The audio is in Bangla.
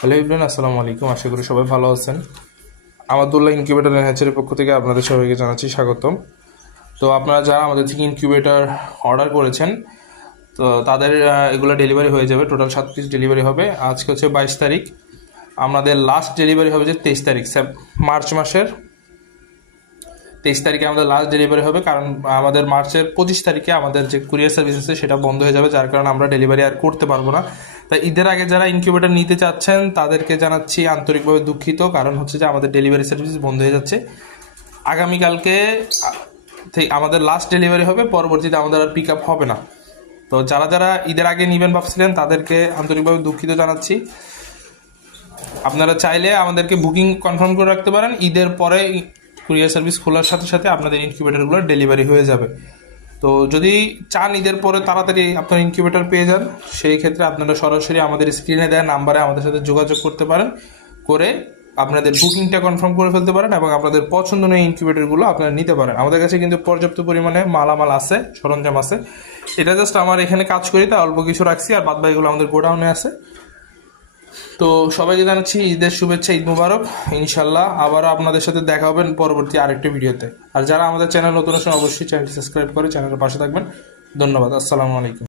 হ্যালো ইবরান, আসসালামু আলাইকুম। আশা করি সবাই ভালো আছেন। আমাদুল্লাহ ইনকিউবেটর অ্যান্ড হ্যাচারির পক্ষ থেকে আপনাদের সবাইকে জানাচ্ছি স্বাগতম। তো আপনারা যারা আমাদের থেকে ইনকিউবেটর অর্ডার করেছেন, তো তাদের এগুলো ডেলিভারি হয়ে যাবে। টোটাল 7 পিস ডেলিভারি হবে। আজকে হচ্ছে 22 তারিখ। আমাদের লাস্ট ডেলিভারি হবে যে 23 তারিখ, মার্চ মাসের 23 তারিখে আমাদের লাস্ট ডেলিভারি হবে। কারণ আমাদের মার্চের 25 তারিখে আমাদের যে কুরিয়ার সার্ভিস আছে সেটা বন্ধ হয়ে যাবে, যার কারণে আমরা ডেলিভারি আর করতে পারবো না। তাই ঈদের আগে যারা ইনকিউবেটর নিতে চাচ্ছেন তাদেরকে জানাচ্ছি আন্তরিকভাবে দুঃখিত। কারণ হচ্ছে যে আমাদের ডেলিভারি সার্ভিস বন্ধ হয়ে যাচ্ছে। আগামীকালকে আমাদের লাস্ট ডেলিভারি হবে, পরবর্তীতে আমাদের আর পিক আপ হবে না। তো যারা যারা ঈদের আগে নেবেন ভাবছিলেন তাদেরকে আন্তরিকভাবে দুঃখিত জানাচ্ছি। আপনারা চাইলে আমাদেরকে বুকিং কনফার্ম করে রাখতে পারেন। ঈদের পরে কুরিয়ার সার্ভিস খোলার সাথে সাথে আপনাদের ইনকিউবেটরগুলো ডেলিভারি হয়ে যাবে। তো যদি চান ঈদের পরে তাড়াতাড়ি আপনার ইনকিউবেটর পেয়ে যান, সেই ক্ষেত্রে আপনারা সরাসরি আমাদের স্ক্রিনে দেওয়া নাম্বারে আমাদের সাথে যোগাযোগ করতে পারেন, করে আপনাদের বুকিংটা কনফার্ম করে ফেলতে পারেন এবং আপনাদের পছন্দনীয় ইনকিউবেটরগুলো আপনারা নিতে পারেন। আমাদের কাছে কিন্তু পর্যাপ্ত পরিমাণে মালামাল আছে, সরঞ্জাম আছে। এটা জাস্ট আমার এখানে কাজ করি তাই অল্প কিছু রাখছি, আর বাদ বাকিগুলো আমাদের গোডাউনে আছে। তো সবাইকে জানাচ্ছি ঈদের শুভেচ্ছা, ঈদ মুবারক। ইনশাল্লাহ আবারও আপনাদের সাথে দেখা হবে পরবর্তী আরেকটি ভিডিওতে। আর যারা আমাদের চ্যানেল নতুন আছেন অবশ্যই চ্যানেলটি সাবস্ক্রাইব করে চ্যানেলের পাশে থাকবেন। ধন্যবাদ। আসসালামু আলাইকুম।